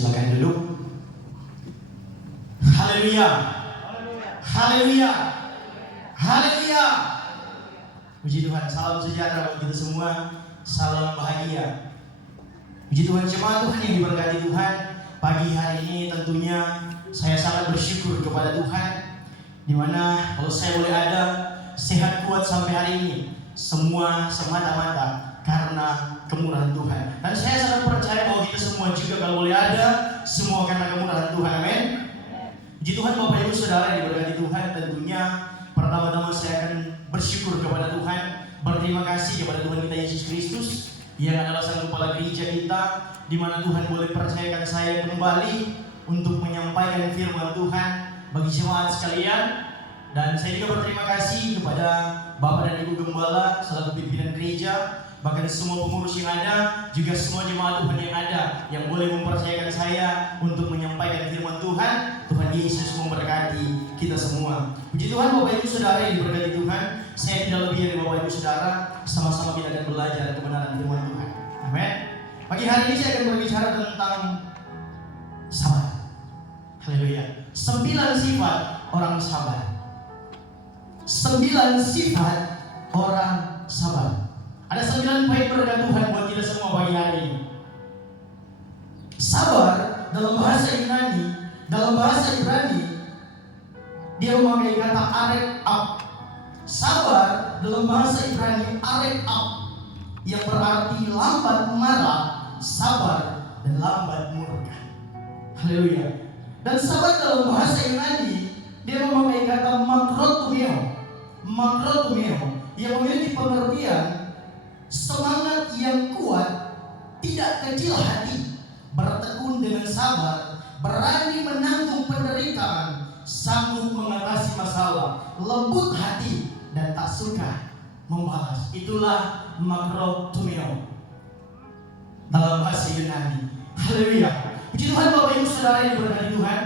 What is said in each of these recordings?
Silakan duduk. Haleluya. Haleluya. Haleluya. Puji Tuhan, salam sejahtera buat kita semua. Salam bahagia. Puji Tuhan, jemaat Tuhan yang diberkati Tuhan. Pagi hari ini tentunya saya sangat bersyukur kepada Tuhan, dimana kalau saya boleh ada sehat kuat sampai hari ini, semua semata-mata karena kemurahan Tuhan. Dan saya sangat percaya bahwa kita semua juga kalau boleh ada, semua karena kemurahan Tuhan. Amin. Puji Tuhan, Bapak Ibu Saudara yang diberkati Tuhan. Tentunya pertama-tama saya akan bersyukur kepada Tuhan, berterima kasih kepada Tuhan kita Yesus Kristus yang adalah sang kepala gereja kita, di mana Tuhan boleh percayakan saya kembali untuk menyampaikan firman Tuhan bagi jemaat sekalian. Dan saya juga berterima kasih kepada Bapak dan Ibu Gembala selaku pimpinan gereja, bahkan semua pengurus yang ada, juga semua jemaat Tuhan yang ada yang boleh mempercayakan saya untuk menyampaikan firman Tuhan. Tuhan Yesus memberkati kita semua. Puji Tuhan, Bapak Ibu Saudara yang diberkati Tuhan. Saya tidak lebih dari Bapak Ibu Saudara, sama-sama kita akan belajar kebenaran firman Tuhan. Amin. Pagi hari ini saya akan berbicara tentang sabar. Haleluya. 9 sifat orang sabar. 9 sifat orang sabar. Ada 9 poin berkat Tuhan buat kita semua pagi hari ini. Sabar dalam bahasa Yunani, dalam bahasa Ibrani, dia memakai kata arek up. Sabar dalam bahasa Ibrani arek up, yang berarti lambat marah, sabar dan lambat murka. Haleluya. Dan sabar dalam bahasa Yunani, dia memakai kata makrotumeo. Makrotumeo yang memiliki pengertian semangat yang kuat, tidak kecil hati, bertekun dengan sabar, berani menanggung penderitaan, sanggup mengatasi masalah, lembut hati, dan tak suka membalas. Itulah makrotumeo dalam bahasa Yunani. Haleluya. Puji Tuhan, Bapak Ibu Saudara yang diberkati Tuhan.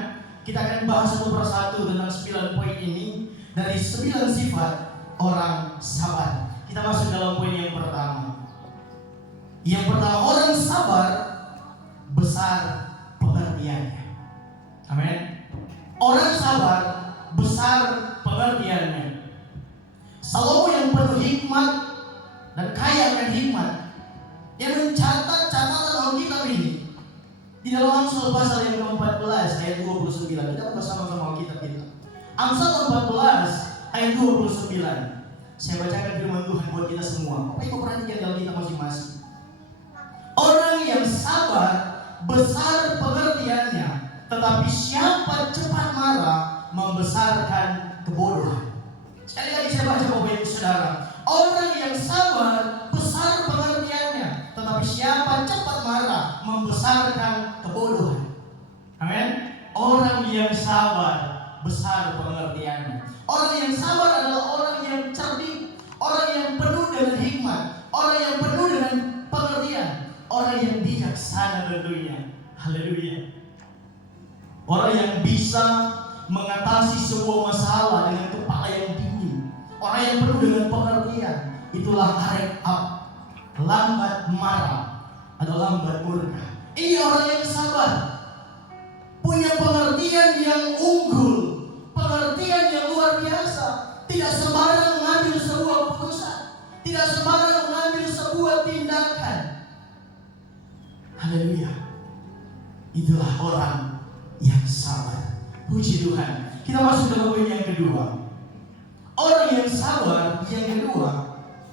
Kita akan bahas satu persatu tentang 9 poin ini dari 9 sifat orang sabar. Kita masuk dalam poin yang pertama. Yang pertama, orang sabar besar pengertiannya. Amin. Orang sabar besar pengertiannya. Salomo yang penuh hikmat dan kaya akan hikmat, dia mencatat catatan Alkitab ini di dalam Amsal pasal yang ke-14 ayat 29. Kita buka sama-sama Alkitab kita. Amsal 14 ayat 29. Saya bacakan firman Tuhan buat kita semua. Bapak Ibu perhatikan dalam kita masing-masing. Orang yang sabar besar pengertiannya, tetapi siapa cepat marah membesarkan kebodohan. Sekali lagi saya baca, Bapak Ibu Saudara. Orang yang sabar besar pengertiannya, tetapi siapa cepat marah membesarkan kebodohan. Amin. Orang yang sabar besar pengertiannya. Orang yang sabar adalah orang yang cerdik, orang yang penuh dengan hikmat, orang yang penuh dengan pengertian, orang yang bijaksana tentunya. Haleluya. Orang yang bisa mengatasi sebuah masalah dengan kepala yang dingin, orang yang penuh dengan pengertian. Itulah arek up, lambat marah atau lambat murka. Ini orang yang sabar, punya pengertian yang unggul, pengertian yang luar biasa. Tidak sembarang mengambil sebuah keputusan, tidak sembarang mengambil sebuah tindakan. Haleluya. Itulah orang yang sabar. Puji Tuhan. Kita masuk dalam poin yang kedua. Orang yang sabar yang kedua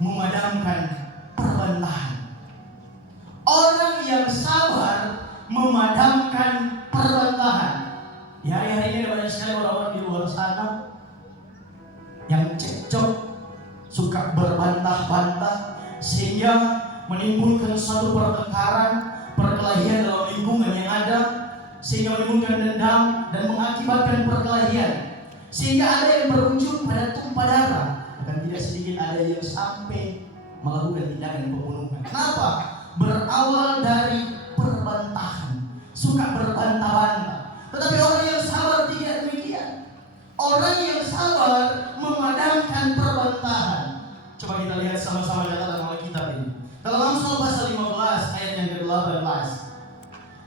memadamkan perbantahan. Orang yang sabar memadamkan perbantahan. Di hari-hari ini banyak sekali orang-orang di luar sana yang cekcok, suka berbantah-bantah, sehingga menimbulkan suatu pertengkaran, perkelahian dalam lingkungan yang ada, sehingga menimbulkan dendam dan mengakibatkan perkelahian, sehingga ada yang berujung pada tumpah darah. Bahkan tidak sedikit ada yang sampai melakukan tindakan pembunuhan. Kenapa? Berawal dari perbantahan, suka berbantah-bantah. Tetapi orang yang sabar tidak demikian. Orang yang sabar memadamkan perbantahan. Coba kita lihat sama-sama catatan Alkitab ini. Dalam Amsal pasal 15 ayat yang ke-18.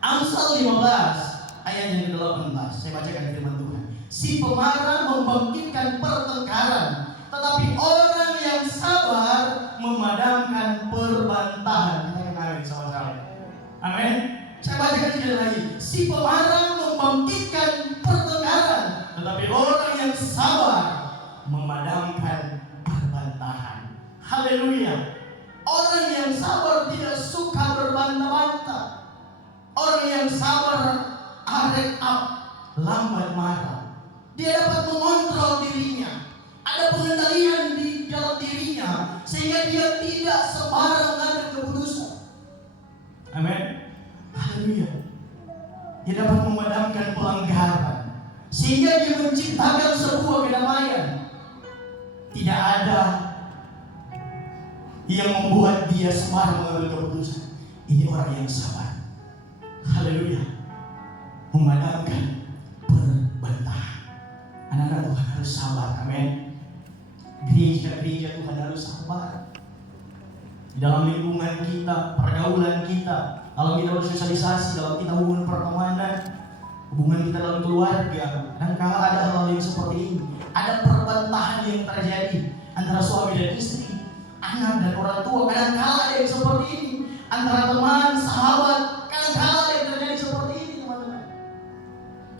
Amsal 15 ayat yang ke-18. Saya bacakan firman Tuhan. Si pemarah membangkitkan pertengkaran, tetapi orang yang sabar memadamkan perbantahan. Katakan amin sama-sama. Amin. Saya bacakan sekali lagi. Si pemarah membangkitkan pertengkaran, tetapi orang yang sabar memadamkan perbantahan. Haleluya. Orang yang sabar tidak suka berbantah-bantah. Orang yang sabar arek up, lambat marah. Dia dapat mengontrol dirinya. Ada pengendalian di dalam dirinya sehingga dia tidak sembarang mengambil keputusan. Amin. Haleluya. Dia dapat memadamkan pelanggaran sehingga dia menciptakan sebuah kedamaian. Tidak ada yang membuat dia sembarang mengambil keputusan. Ini orang yang sabar. Haleluya. Memadamkan perbantahan. Anak-anak Tuhan harus sabar. Amin. Gereja-gereja Tuhan harus sabar. Di dalam lingkungan kita, pergaulan kita, dalam kita bersosialisasi, dalam kita hubungan pertemanan, hubungan kita dalam keluarga, dan kalau ada hal yang seperti ini, ada perbantahan yang terjadi antara suami dan istri, anak dan orang tua. Kadang-kala ada yang seperti ini antara teman, sahabat. Kadang-kala ada yang terjadi seperti ini, teman-teman.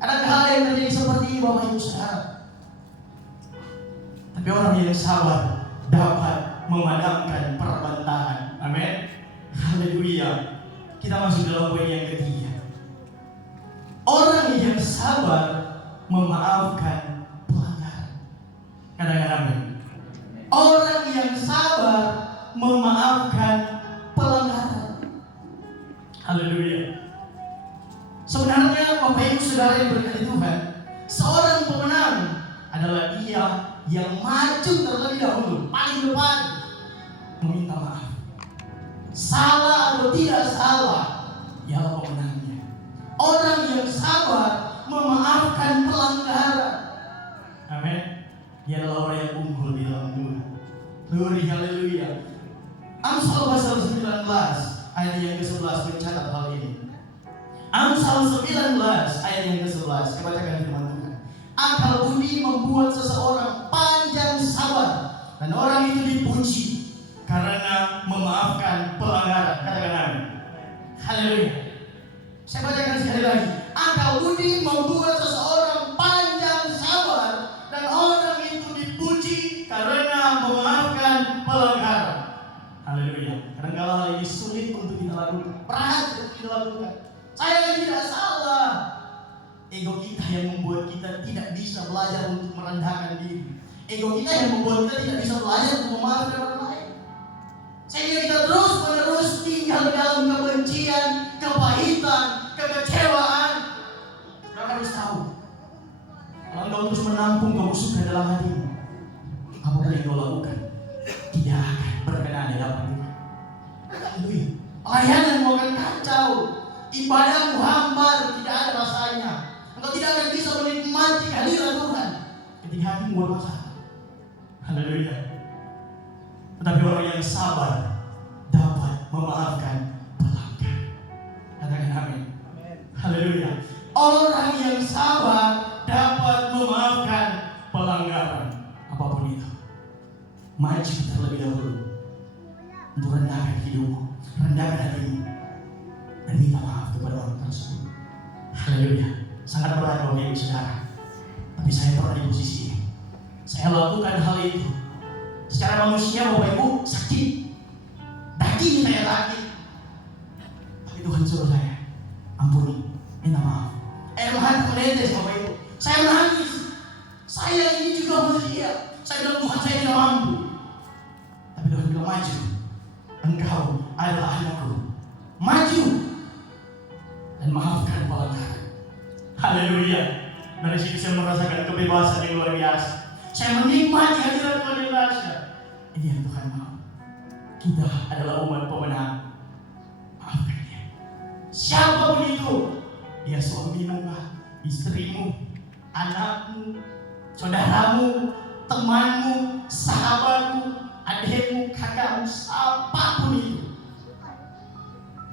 Kadang-kala ada yang terjadi seperti ini, Bapak Ibu Saudara. Tapi orang yang sabar dapat memadamkan perbantahan. Amin. Haleluya. Kita masuk dalam poin yang ketiga. Orang yang sabar memaafkan pelanggaran. Katakan amin. Orang yang sabar memaafkan pelanggaran. Haleluya. Sebenarnya Bapak Ibu Saudara yang berkati Tuhan, seorang pemenang adalah dia yang maju terlebih dahulu, paling depan, meminta maaf. Salah atau tidak salah, ialah pemenangnya. Orang yang sabar memaafkan pelanggaran. Amin. Dia adalah orang yang unggul di dalam Tuhan. Glory, haleluya. Amsal pasal 19 ayat yang ke-11 mencatat hal ini. Amsal 19 ayat yang ke-11. Saya bacakan firman Tuhan. Akal budi membuat seseorang panjang sabar, dan orang itu dipuji karena memaafkan pelanggaran. Katakan amin. Haleluya. Saya bacakan sekali lagi. Akal budi membuat seseorang panjang sabar, dan orang itu dipuji karena memaafkan pelanggaran. Haleluya. Kadang-kala hal ini sulit untuk kita lakukan, berat untuk kita lakukan. Saya tidak salah. Ego kita yang membuat kita tidak bisa belajar untuk merendahkan diri. Ego kita yang membuat kita tidak bisa belajar untuk memaafkan orang lain. Sehingga kita terus-menerus tinggal dalam kebencian, kepahitan, kekecewaan. Kita harus tahu, kalau engkau terus menampung kebusukan dalam hatimu, apapun yang kau lakukan tidak akan berkenan di hadapan Tuhan. Haleluya. Pelayananmu akan kacau, ibadahmu hambar, tidak ada rasanya. Engkau tidak akan bisa menikmati kehadiran Tuhan ketika hatimu bermasalah. Haleluya. Tetapi orang yang sabar dapat memaafkan pelanggaran. Katakan amin. Haleluya. Orang yang sabar dapat memaafkan pelanggaran apapun itu. Maju terlebih dahulu untuk rendahkan hidupmu, rendahkan hatimu, dan minta maaf kepada orang tersebut. Haleluya. Sangat berat Bapak Ibu Saudara. Tapi saya pernah di posisi ini. Saya lakukan hal itu. Secara manusia Bapak Ibu sakit, daging saya sakit. Tapi Tuhan suruh saya ampuni, minta maaf. Air mata menetes Bapak Ibu. Saya menangis. Saya ini juga manusia. Saya bilang Tuhan saya tidak mampu. Tapi Tuhan bilang maju. Engkau adalah anakku. Maju dan maafkan pelanggaran. Haleluya. Dari sini saya merasakan kebebasan yang luar biasa. Saya menikmati hadirat Tuhan yang dahsyat. Ini yang Tuhan mau. Kita adalah umat pemenang. Maafkan dia. Siapapun itu, dia suamimu, istrimu, anakmu, saudaramu, temanmu, sahabatmu, adikmu, kakakmu, apapun itu.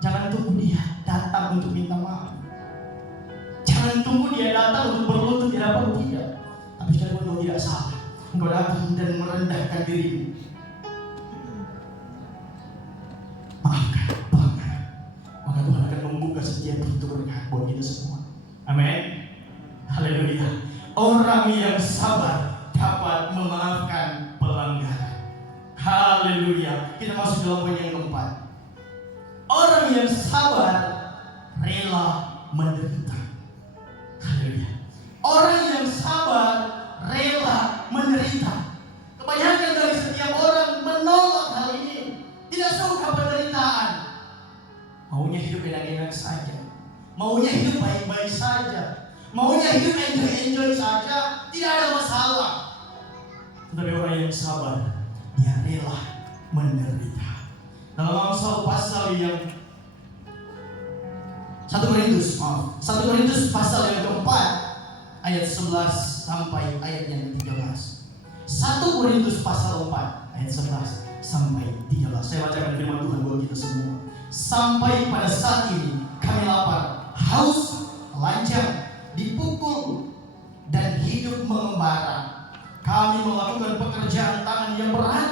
Jangan tunggu dia datang untuk minta maaf. Jangan tunggu dia datang untuk berlutut di hadapan tidak. Tapi sekalipun engkau tidak salah, engkau datang dan merendahkan dirimu. Maafkan, pelanggaran. Maka Tuhan akan membuka setiap pintu berkat buat kita semua. Amin. Haleluya. Orang yang sabar dapat memaafkan pelanggaran. Haleluya. Kita masuk dalam poin yang keempat. Orang yang sabar rela menderita. Haleluya. Orang yang sabar rela menderita. Kebanyakan dari setiap orang menolak hal ini. Tidak suka penderitaan. Maunya hidup enak-enak saja. Maunya hidup baik-baik saja. Maunya hidup enjoy-enjoy saja. Tidak ada masalah. Tetapi orang yang sabar, dia rela menderita. Dalam Amsal pasal yang 1 Korintus pasal yang keempat ayat 11 sampai ayat yang 13. 1 Korintus pasal 4 ayat 11 sampai 13. Saya bacakan firman Tuhan buat kita semua. Sampai pada saat ini kami lapar, haus, telanjang, dipukul, dan hidup mengembara. Kami melakukan pekerjaan tangan yang berat.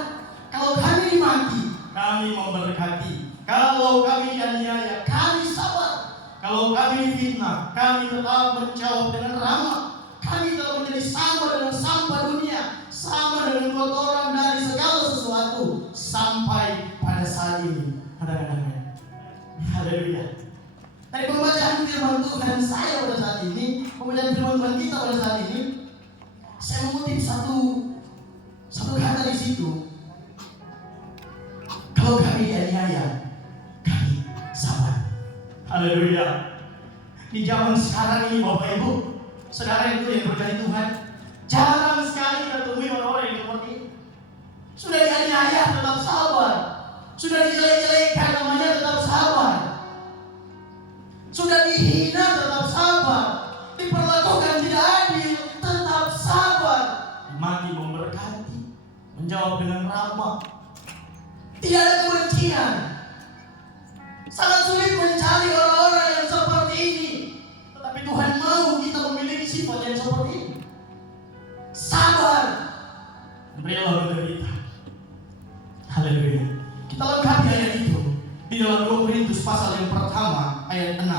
Kalau kami dimaki, kami memberkati. Kalau kami dianiaya, kami sabar. Kalau kami difitnah, kami tetap menjawab dengan ramah. Kami telah menjadi sama dengan sampah dunia, sama dengan kotoran dari segala sesuatu, sampai pada saat ini. Kadang-kadang, haleluya. Dari pembacaan firman Tuhan saya pada saat ini, pembacaan firman Tuhan kita pada saat ini, saya mengutip satu kata di situ. Kalau kami dianiaya, kami sabar. Haleluya. Di zaman sekarang ini Bapak Ibu, saudara itu yang berkati Tuhan, jarang sekali kita temui orang-orang yang seperti ini. Sudah dianiaya tetap sabar. Sudah dijelek-jelekkan namanya tetap sabar. Sudah dihina tetap sabar. Diperlakukan tidak adil tetap sabar. Dimaki memberkati, menjawab dengan ramah. Tidak ada kebencian. Sangat sulit mencari orang-orang yang seperti ini. Tetapi Tuhan mau kita memiliki sifat yang seperti ini. Sabar, rela menderita. Haleluya. Kita lengkapi ayat itu di dalam 2 Korintus pasal yang pertama ayat 6.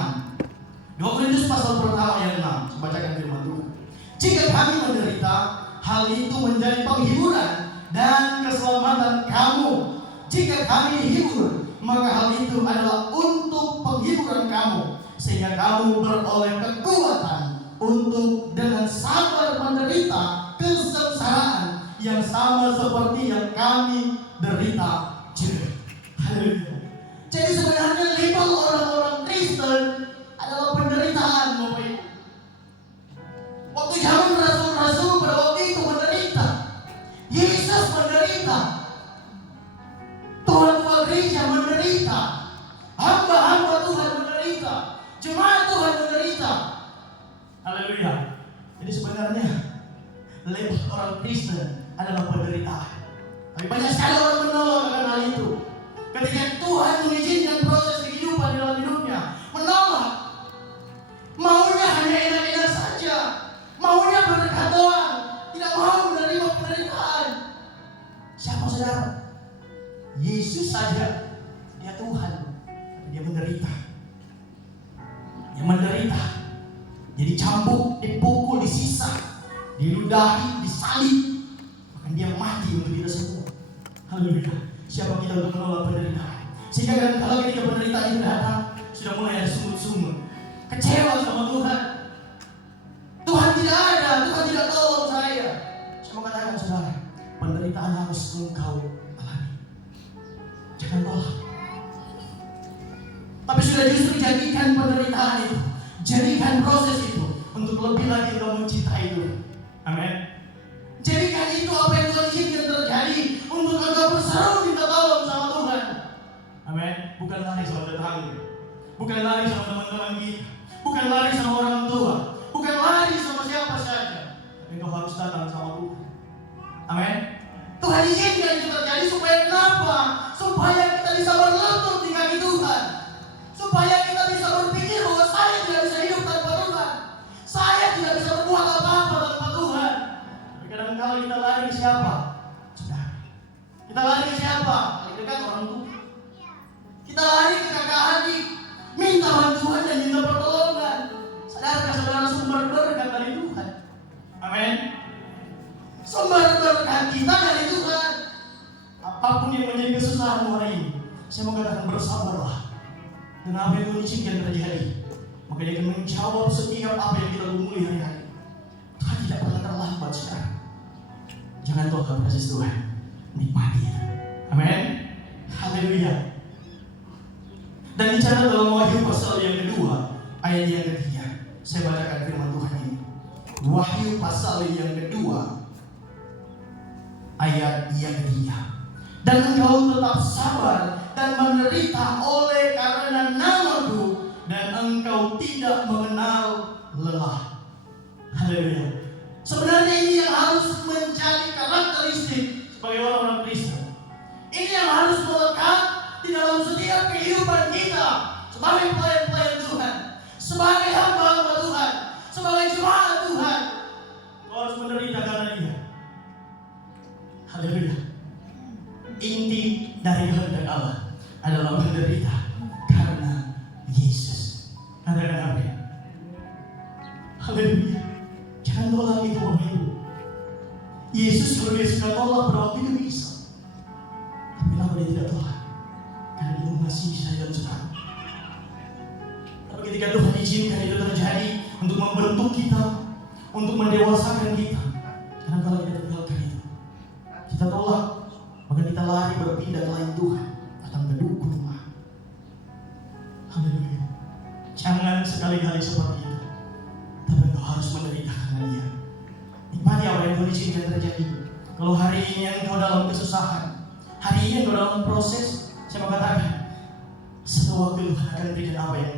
2 Korintus pasal pertama ayat 6. Saya bacakan firman Tuhan. Jika kami menderita, hal itu menjadi penghiburan dan keselamatan kamu. Jika kami dihibur, maka hal itu adalah untuk penghiburan kamu, sehingga kamu beroleh kekuatan untuk dengan sabar menderita kesengsaraan yang sama seperti yang kami derita juga. Haleluya. Jadi sebenarnya label orang-orang Kristen adalah penderitaan, Bapak Ibu. Waktu zaman rasul-rasul pada waktu itu menderita. Yesus menderita. Tuhan-Tuhan gereja menderita. Hamba-hamba Tuhan menderita. Jemaat Tuhan menderita. Haleluya. Jadi sebenarnya label orang Kristen adalah penderitaan. Tapi banyak sekali orang menolak akan hal itu. Ketika Tuhan mengizinkan proses kehidupan dalam hidupnya, menolak. Maunya hanya enak-enak saja. Maunya berkat doang. Tidak mau menerima penderitaan. Siapa saudara? Yesus saja, dia Tuhan, dia menderita. Dia menderita. Dia dicambuk, dipukul, disisa, diludahi, disalib. Bahkan dia mati untuk kita semua. Haleluya. Siapa kita untuk menolak penderitaan? Sehingga kadang-kadang ketika penderitaan itu datang, sudah mulai ada sungut-sungut, kecewa sama Tuhan. Tuhan tidak ada, Tuhan tidak tolong saya. Saya mau katakan saudara, penderitaan harus engkau alami. Jangan tolak. Tapi sudah justru jadikan penderitaan itu, jadikan proses itu untuk lebih lagi engkau mencintai itu. Amin. Jadikan itu apa yang Tuhan izinkan terjadi untuk engkau berseru minta tolong sama Tuhan. Amin. Bukan lari sama tetangga, bukan lari sama teman-teman kita, bukan lari sama orang tua, bukan lari sama siapa saja. Tapi engkau harus datang sama Tuhan. Amin. Tuhan izinkan itu terjadi supaya kenapa? Supaya kita bisa berlutut di kaki Tuhan. Supaya kita bisa Saya mau katakan bersabarlah dengan apa yang Tuhan izinkan terjadi. Maka dia akan menjawab setiap apa yang kita gumuli hari-hari. Tuhan tidak pernah terlambat, saudara. Jangan tolak kasih Tuhan, nikmati. Amin. Haleluya. Dan bicara dalam Wahyu pasal yang kedua, ayat yang ketiga. Saya bacakan firman Tuhan ini. Wahyu pasal yang kedua, ayat yang ketiga. Dan engkau tetap sabar dan menderita oleh karena namaku, dan engkau tidak mengenal lelah. Haleluya. Sebenarnya ini yang harus menjadi karakteristik sebagai orang-orang Kristen. Ini yang harus melekat di dalam setiap kehidupan kita sebagai pelayan-pelayan Tuhan, sebagai hamba-hamba Tuhan, sebagai jemaat Tuhan. Kau harus menderita karena Dia. Haleluya. Inti dari kehendak Allah adalah menderita karena Yesus. Katakan amin. Haleluya. Jangan tolak itu, Bapak Ibu. Yesus kalau dia suka tolak pada waktu itu bisa. Tapi kenapa dia tidak tolak? Karena dia mengasihi saya dan saudara. Tapi ketika Tuhan izinkan itu terjadi untuk membentuk kita, untuk mendewasakan kita, karena kalau kita tinggalkan itu, kita tolak, maka kita lari berpindah ke lain Tuhan, datang ke dukun rumah. Haleluya. Jangan sekali-kali seperti itu. Tapi engkau harus menderita karena Dia. Nikmati apa yang Tuhan izinkan terjadi. Kalau hari ini engkau dalam kesusahan, hari ini engkau dalam proses, saya mau katakan, suatu waktu Tuhan akan berikan apa yang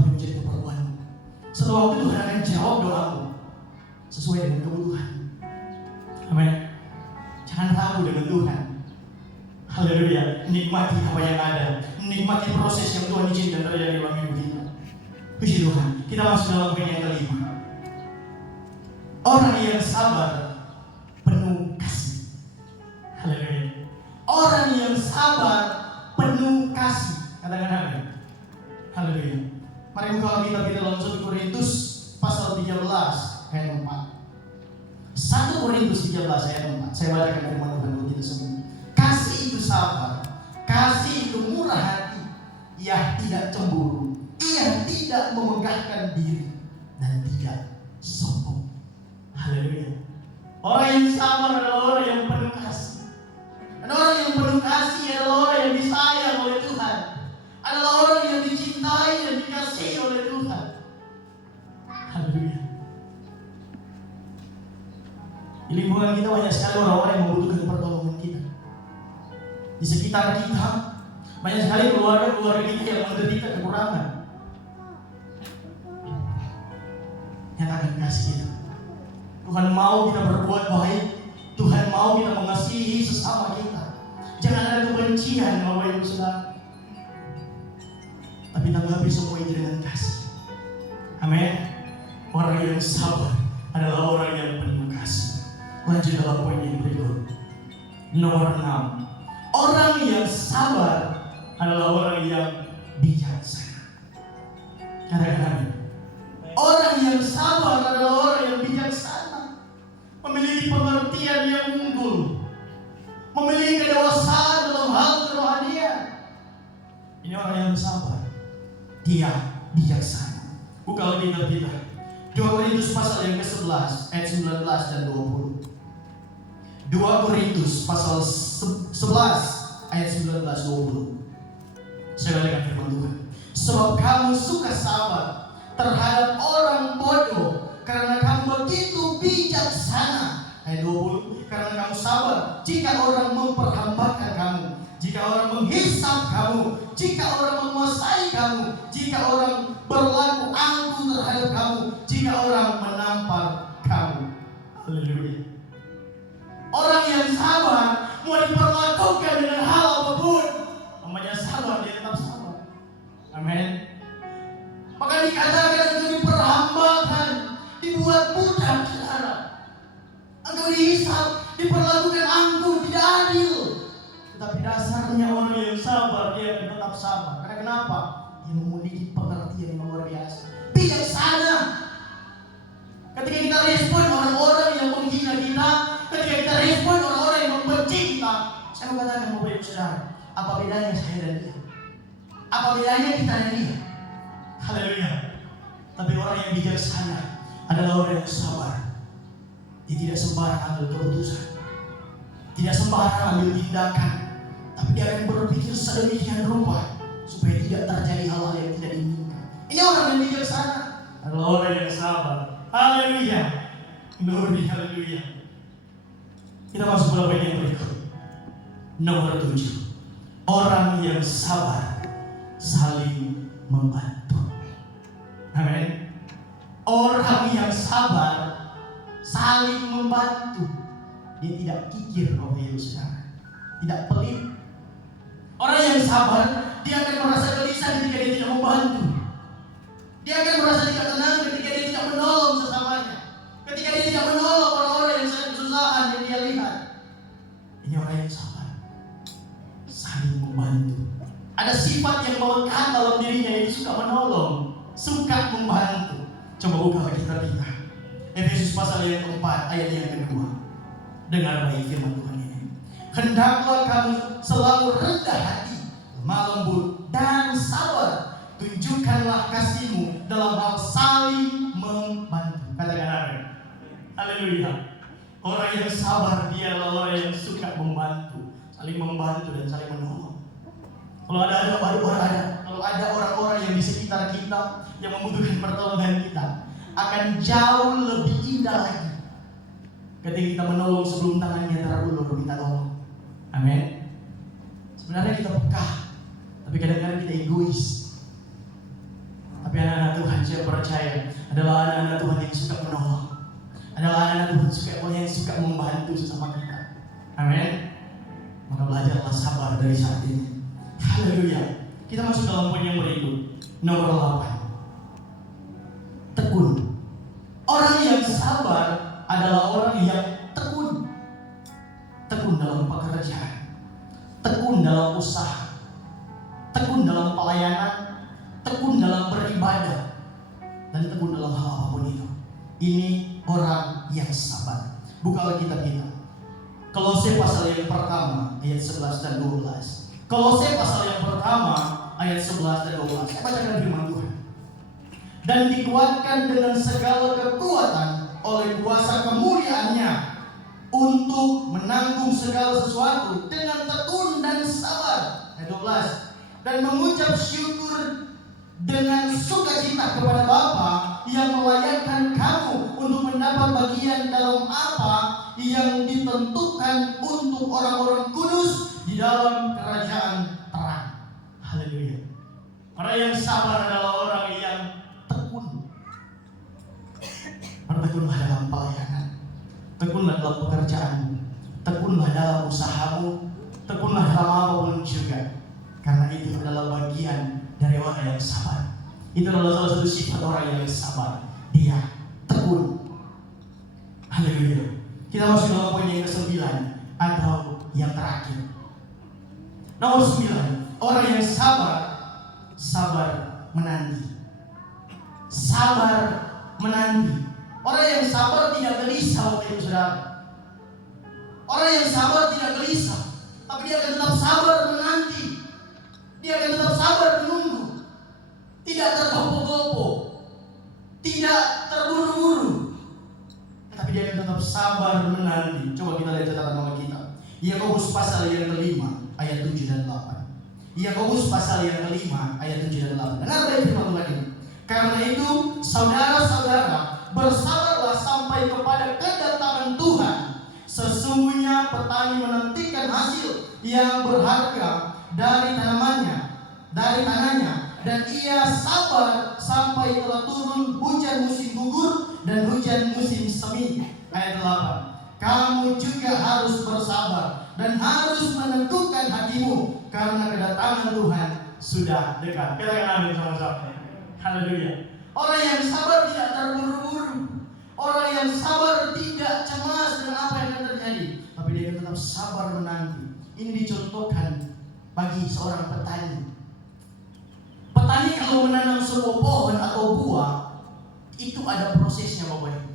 menjadi keperluanmu. Suatu waktu Tuhan akan jawab doamu sesuai dengan kebutuhan. Amin. Jangan ragu dengan Tuhan. Haleluya. Nikmati apa yang ada, nikmati proses yang Tuhan izinkan terjadi dalam hidup kita. Puji Tuhan. Kita masuk dalam poin yang kelima. Orang yang sabar penuh kasih. Haleluya. Orang yang sabar penuh kasih. Katakan amin. Haleluya. Mari buka Alkitab kita dalam 1 Korintus pasal 13 ayat 4. 1 Korintus 13 ayat 4. Saya bacakan firman Tuhan untuk kita semua. Kasih itu sabar, kasih itu murah hati, ia tidak cemburu, ia tidak memegahkan diri, dan tidak sombong. Haleluya. Orang yang sabar adalah orang yang penuh kasih. Dan orang yang penuh kasih adalah orang yang disayang oleh Tuhan, adalah orang yang dicintai dan dikasihi oleh Tuhan. Haleluya. Di lingkungan kita banyak sekali orang-orang yang membutuhkan pertolongan kita. Di sekitar kita banyak sekali keluarga-keluarga kita yang menderita kekurangan. Nyatakan kasih kita. Tuhan mau kita berbuat baik. Tuhan mau kita mengasihi sesama kita. Jangan ada kebencian, Bapak Ibu Saudara. Tapi tanggapi semua itu dengan kasih. Amin. Orang yang sabar adalah orang yang penuh kasih. Lanjut dalam poin yang berikut. Nomor 6. Orang yang sabar adalah orang yang bijaksana. Katakan amin. Orang yang sabar adalah orang yang bijaksana, memiliki pengertian yang unggul, memiliki kedewasaan dalam hal kerohanian. Ini orang yang sabar, dia bijaksana. Buka Alkitab kita 2 Korintus pasal yang ke-11 ayat 19 dan 20. 2 Korintus pasal 11 ayat 19 20. Saya bacakan firman Tuhan. Sebab kamu suka sabar terhadap orang bodoh karena kamu begitu bijaksana. Ayat 20. Karena kamu sabar jika orang memperhambakan kamu, jika orang menghisap kamu, jika orang menguasai kamu, jika orang berlaku angkuh terhadap kamu, jika orang menampar kamu. Haleluya. Orang yang sabar mau diperlakukan dengan hal apapun, namanya sabar, dia tetap sabar. Amin. Maka dikatakan untuk diperhambakan, dibuat budak, saudara. Engkau dihisap, diperlakukan angkuh, tidak adil. Tetapi dasarnya orang yang sabar, dia akan tetap sabar. Karena kenapa? Dia memiliki pengertian yang luar biasa, bijaksana. Ketika kita respon orang-orang yang menghina kita, ketika kita respon orang-orang yang membenci kita, saya mengatakan Bapak Ibu Saudara, Apa bedanya saya dan dia? Apa bedanya kita dan dia? Haleluya. Tapi orang yang bijaksana adalah orang yang sabar. Dia tidak sembarang ambil keputusan, tidak sembarang ambil tindakan, tapi dia akan berpikir sedemikian rupa supaya tidak terjadi hal-hal yang tidak diinginkan. Ini orang yang bijaksana adalah orang yang sabar. Haleluya. Glory, haleluya. Kita masuk pada poin yang berikut. Nomor 7. Orang yang sabar saling membantu. Amin. Orang yang sabar saling membantu. Dia tidak kikir, Bapak Ibu Saudara. Tidak pelit. Orang yang sabar, dia akan merasa gelisah ketika dia tidak membantu. Dia akan merasa tidak tenang ketika dia tidak menolong sesamanya. Ketika dia tidak menolong orang-orang yang sedang kesusahan yang dia lihat. Ini orang yang sabar, saling membantu. Ada sifat yang melekat dalam dirinya, itu suka menolong, suka membantu. Coba buka kitab kita, Efesus pasal yang keempat ayat yang kedua. Dengar baik firman Tuhan ini. Hendaklah kamu selalu rendah hati, lemah lembut dan sabar. Tunjukkanlah kasihmu dalam hal saling membantu. Katakan amin. Haleluya. Orang yang sabar dia adalah orang yang suka membantu, saling membantu dan saling menolong. Kalau ada orang-orang yang di sekitar kita yang membutuhkan pertolongan kita, akan jauh lebih indah lagi ketika kita menolong sebelum tangannya terulur minta tolong. Amin. Sebenarnya kita peka, tapi kadang-kadang kita egois. Tapi anak-anak Tuhan, saya percaya adalah anak-anak Tuhan yang suka menolong, adalah anak-anak Tuhan yang suka membantu sesama kita. Amin. Maka belajarlah sabar dari saat ini. Haleluya. Kita masuk dalam poin yang berikut. Nomor 8. Tekun. Orang yang sabar adalah orang yang tekun. Tekun dalam pekerjaan, tekun dalam usaha, tekun dalam pelayanan, tekun dalam beribadah, dan tekun dalam hal apapun itu. Ini orang yang sabar. Bukalah kitab kita, Kolose pasal yang pertama ayat 11 dan 12. Kolose pasal yang pertama ayat 11 dan 12. Saya bacakan firman Tuhan. Dan dikuatkan dengan segala kekuatan oleh kuasa kemuliaannya untuk menanggung segala sesuatu dengan tekun dan sabar. Ayat 12. Dan mengucap syukur dengan sukacita kepada Bapa yang melayakkan kamu untuk mendapat bagian dalam apa yang ditentukan untuk orang-orang kudus di dalam kerajaan terang. Haleluya. Orang yang sabar adalah orang yang tekun. Bertekunlah dalam pelayanan, tekunlah dalam pekerjaanmu, tekunlah dalam usahamu, tekunlah dalam apapun juga. Karena itu adalah bagian dari orang yang sabar. Itu adalah salah satu sifat orang yang sabar. Dia tekun. Haleluya. Kita masuk dalam poin yang ke-9 atau yang terakhir. Nomor 9. Orang yang sabar, sabar menanti. Sabar menanti. Orang yang sabar tidak gelisah, Bapak Ibu Saudara. Orang yang sabar tidak gelisah, tapi dia akan tetap sabar menanti. Dia akan tetap sabar menunggu. Tidak tergopoh-gopoh, tidak terburu-buru, tapi dia akan tetap sabar menanti. Coba kita lihat catatan nama kita. Yakobus pasal yang kelima ayat 7 dan 8. Yakobus pasal yang kelima ayat 7 dan 8. Dengar baik firman Tuhan ini. Karena itu saudara-saudara, bersabarlah sampai kepada kedatangan Tuhan. Sesungguhnya petani menantikan hasil yang berharga dari tanahnya, dan ia sabar sampai telah turun hujan musim gugur dan hujan musim semi. Ayat 8. Kamu juga harus bersabar dan harus menentukan hatimu, karena kedatangan Tuhan sudah dekat. Kita akan amin sama-sama. Haleluya. Orang yang sabar tidak terburu-buru. Orang yang sabar tidak cemas dengan apa yang akan terjadi, tapi dia akan tetap sabar menanti. Ini dicontohkan bagi seorang petani. Petani kalau menanam sebuah pohon atau buah, itu ada prosesnya, Bapak Ibu.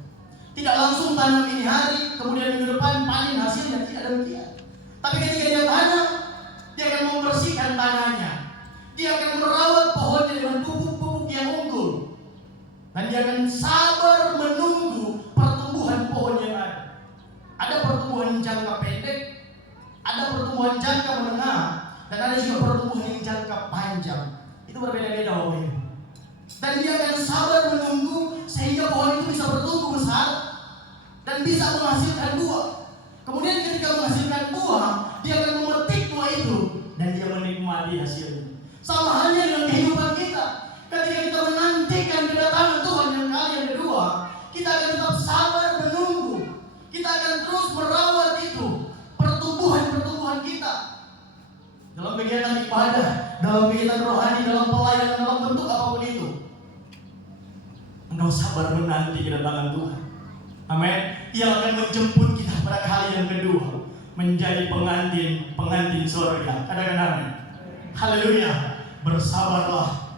Tidak langsung tanam ini hari, kemudian minggu depan panen hasilnya, tidak demikian. Tapi ketika dia tanam, Dia akan membersihkan tanahnya. Dia akan merawat pohonnya dengan pupuk-pupuk yang unggul. Dan dia akan sabar menunggu pertumbuhan pohon yang ada. Ada pertumbuhan jangka pendek, ada pertumbuhan jangka menengah, dan ada juga pertumbuhan yang jangka panjang. Itu berbeda-beda, Bapak Ibu. Dan dia akan sabar menunggu sehingga pohon itu bisa bertumbuh besar dan bisa menghasilkan buah. Kemudian ketika menghasilkan buah, dia akan memetik buah itu dan dia menikmati hasilnya. Sama halnya dengan kehidupan kita. Ketika kita menantikan kedatangan Tuhan yang kali yang kedua, kita akan tetap sabar menunggu. Kita akan terus merawat itu, pertumbuhan kita. Dalam kegiatan ibadah, dalam kegiatan rohani, dalam pelayanan, dalam bentuk apapun itu. Engkau sabar menanti kedatangan Tuhan. Amin. Ia akan menjemput kita pada kali yang kedua, menjadi pengantin surga. Katakan amin. Haleluya. Bersabarlah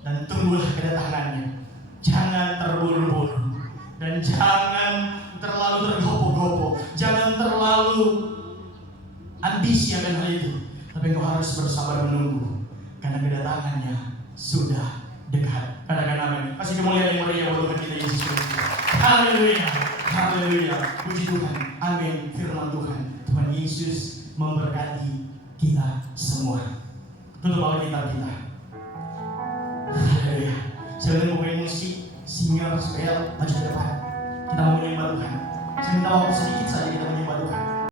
dan tunggulah kedatangannya. Jangan terburu-buru dan jangan terlalu tergopoh-gopoh. Jangan terlalu ambisi akan hal itu. Tapi engkau harus bersabar menunggu karena kedatangannya sudah dekat. Katakan amin. Kasih kemuliaan yang meriah buat Tuhan kita Yesus Kristus. Haleluya. Haleluya. Puji Tuhan. Amin. Firman Tuhan. Tuhan Yesus memberkati kita semua. Tutup Alkitab kita. Haleluya. Saya ingin mempunyai musik, singer, spell, maju ke depan. Kita mau menyembah Tuhan. Saya minta waktu sedikit